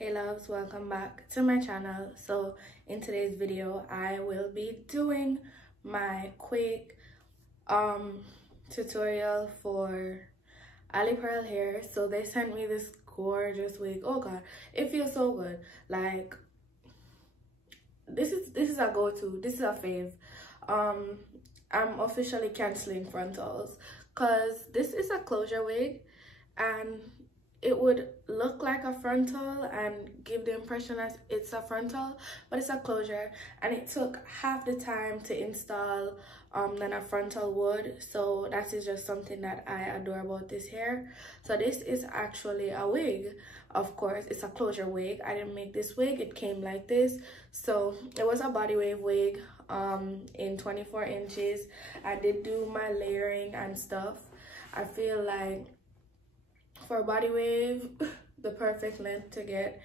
Hey loves, welcome back to my channel. So in today's video I will be doing my quick tutorial for Aliexpress hair. So they sent me this gorgeous wig. Oh god, it feels so good. Like this is a go-to, this is a fave. I'm officially canceling frontals because this is a closure wig and it would look like a frontal and give the impression that it's a frontal, but it's a closure, and it took half the time to install than a frontal would. So that is just something that I adore about this hair. So this is actually a wig. Of course, it's a closure wig. I didn't make this wig, it came like this. So it was a body wave wig in 24 inches. I did do my layering and stuff. I feel like for a body wave, the perfect length to get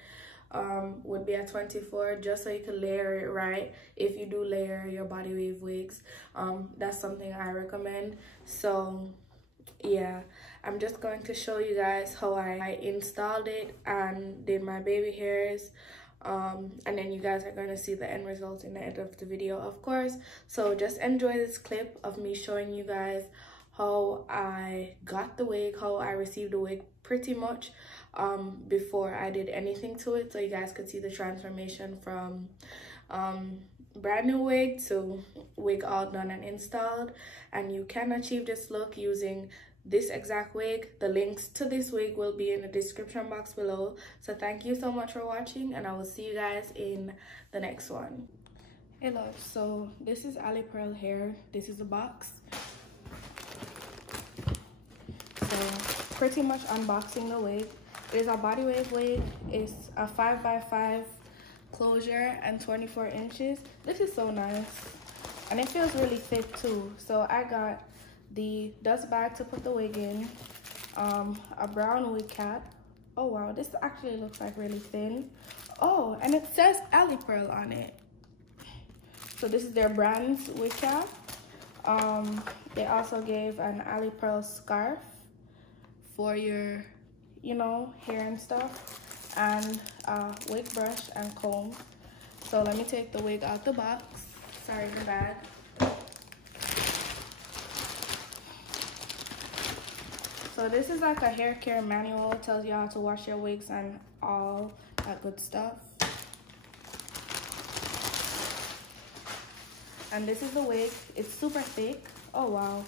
would be a 24, just so you can layer it right. If you do layer your body wave wigs, that's something I recommend. So yeah, I'm just going to show you guys how I installed it and did my baby hairs, and then you guys are going to see the end result in the end of the video, of course. So just enjoy this clip of me showing you guys how I got the wig, how I received the wig pretty much before I did anything to it, so you guys could see the transformation from brand new wig to wig all done and installed. And you can achieve this look using this exact wig. The links to this wig will be in the description box below. So thank you so much for watching, and I will see you guys in the next one. Hey love, so this is Aliexpress hair. This is the box. So pretty much unboxing the wig. It is a body wave wig. It's a 5x5 closure and 24 inches. This is so nice, and it feels really thick too. So I got the dust bag to put the wig in, a brown wig cap. Oh wow, this actually looks like really thin. Oh, and it says Aliexpress on it. So this is their brand's wig cap. They also gave an Aliexpress scarf for your, you know, hair and stuff, and a wig brush and comb. So let me take the wig out the box. Sorry, the bag. So this is like a hair care manual. It tells you how to wash your wigs and all that good stuff. And this is the wig. It's super thick. Oh wow.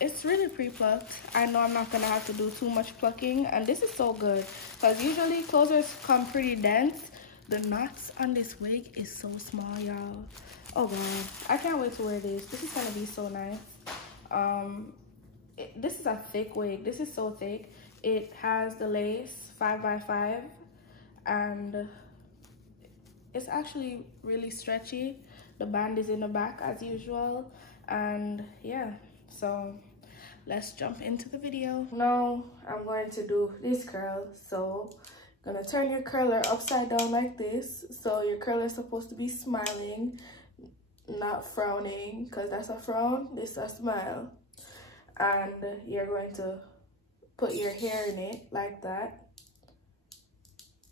It's really pre-plucked. I know I'm not gonna have to do too much plucking, and this is so good because usually closures come pretty dense. The knots on this wig is so small, y'all. Oh god, I can't wait to wear this. This is gonna be so nice. This is a thick wig. This is so thick. It has the lace 5x5, and it's actually really stretchy. The band is in the back as usual, and yeah. So let's jump into the video. Now I'm going to do this curl. So I'm gonna turn your curler upside down like this. So your curler is supposed to be smiling, not frowning, because that's a frown. This is a smile. And you're going to put your hair in it like that.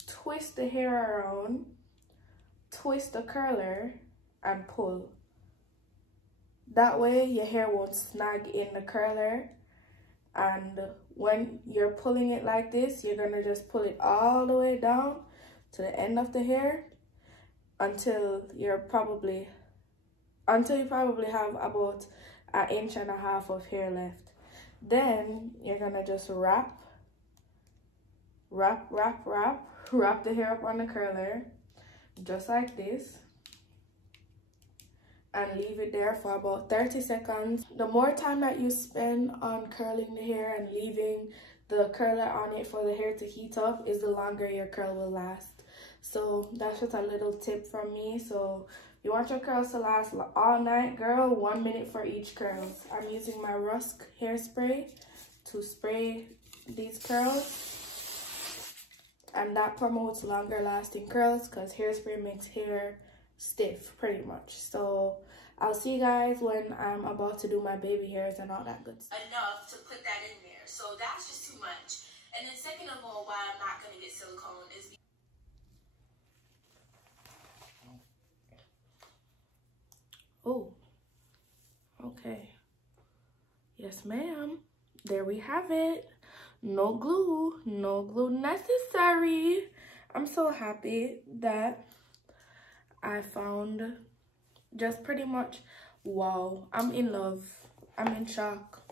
Twist the hair around, twist the curler, and pull. That way your hair won't snag in the curler, and when you're pulling it like this, you're gonna just pull it all the way down to the end of the hair until you probably have about 1.5 inches of hair left. Then you're gonna just wrap the hair up on the curler just like this, and leave it there for about 30 seconds. The more time that you spend on curling the hair and leaving the curler on it for the hair to heat up is the longer your curl will last. So that's just a little tip from me. So you want your curls to last all night, girl, 1 minute for each curl. I'm using my Rusk hairspray to spray these curls, and that promotes longer lasting curls because hairspray makes hair stiff pretty much. So I'll see you guys when I'm about to do my baby hairs and all that good stuff. Enough to put that in there, so that's just too much. And then second of all, why I'm not going to get silicone is Yes, ma'am. There we have it. No glue. No glue necessary. I'm so happy that I found just pretty much, wow, I'm in love. I'm in shock.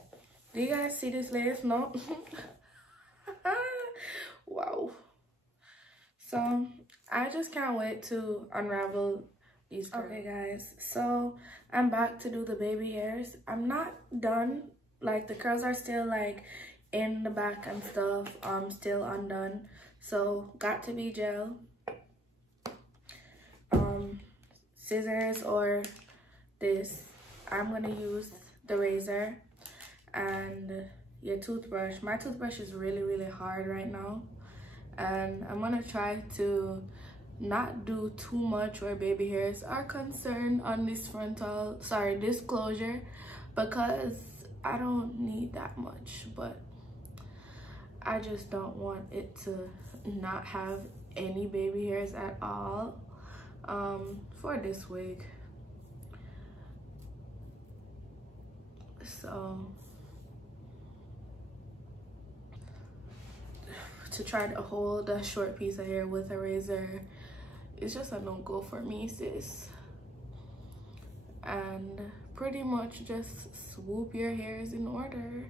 Do you guys see this lace? No? Wow. So I just can't wait to unravel these curls. Okay guys, so I'm back to do the baby hairs. I'm not done. Like the curls are still like in the back and stuff, still undone. So got to be gel, scissors or this. I'm gonna use the razor and your toothbrush. My toothbrush is really hard right now, and I'm gonna try to not do too much where baby hairs are concerned on this this closure, because I don't need that much, but I just don't want it to not have any baby hairs at all for this wig. So to try to hold a short piece of hair with a razor, it's just a no-go for me, sis. And pretty much just swoop your hairs in order.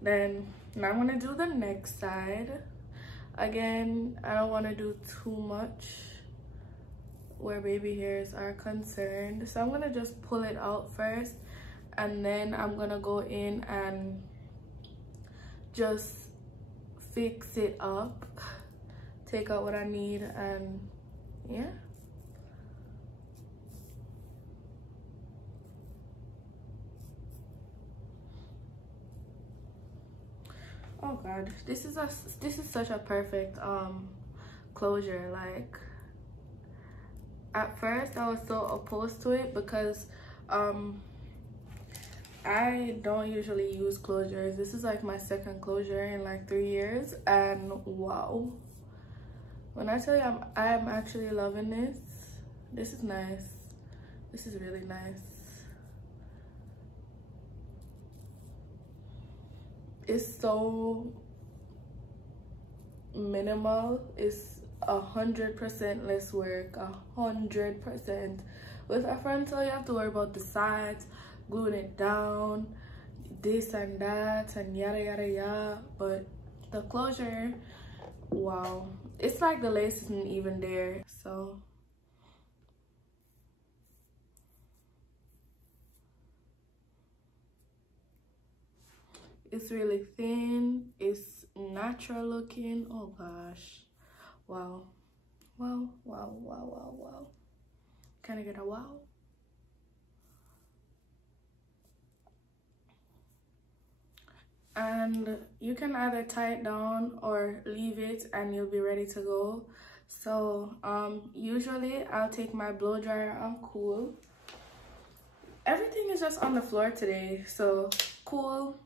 Then now I'm gonna do the next side. Again, I don't want to do too much where baby hairs are concerned, so I'm gonna just pull it out first, and then I'm gonna go in and just fix it up, take out what I need, and yeah. Oh god, this is such a perfect closure. Like at first I was so opposed to it because I don't usually use closures. This is like my second closure in like 3 years, and wow, when I tell you I'm actually loving this. This is nice. This is really nice. It's so minimal. It's 100% less work. 100%. With a frontal, you have to worry about the sides, gluing it down, this and that, and yada yada yada. But the closure, wow, it's like the lace isn't even there. So it's really thin, it's natural looking. Oh gosh, wow, wow, wow, wow, wow, wow. Can I get a wow? And you can either tie it down or leave it and you'll be ready to go. So usually I'll take my blow dryer on cool. Everything is just on the floor today, so cool.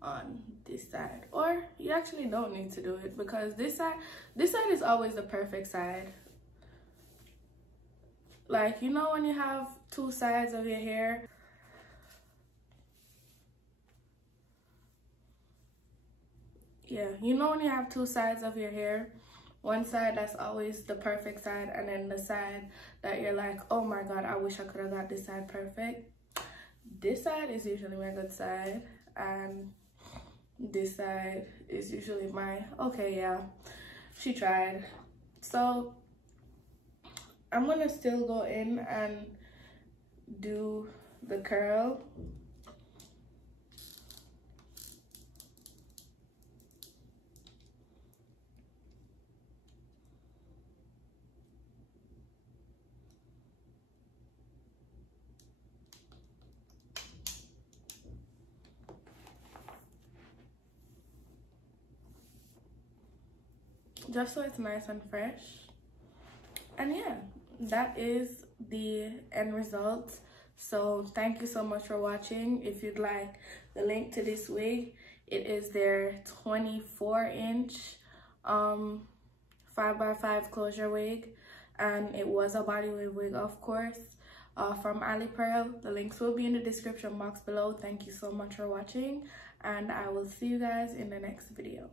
On this side, or you actually don't need to do it, because this side is always the perfect side. Like, you know when you have two sides of your hair, yeah, you know when you have two sides of your hair, one side that's always the perfect side, and then the side that you're like, oh my god, I wish I could have got this side perfect. This side is usually my good side, and this side is usually my, okay, yeah, she tried. So I'm gonna still go in and do the curl. Just so it's nice and fresh. And yeah, that is the end result. So thank you so much for watching. If you'd like the link to this wig, It is their 24-inch 5x5 closure wig, and it was a body wig, of course, from Aliexpress. The links will be in the description box below. Thank you so much for watching, and I will see you guys in the next video.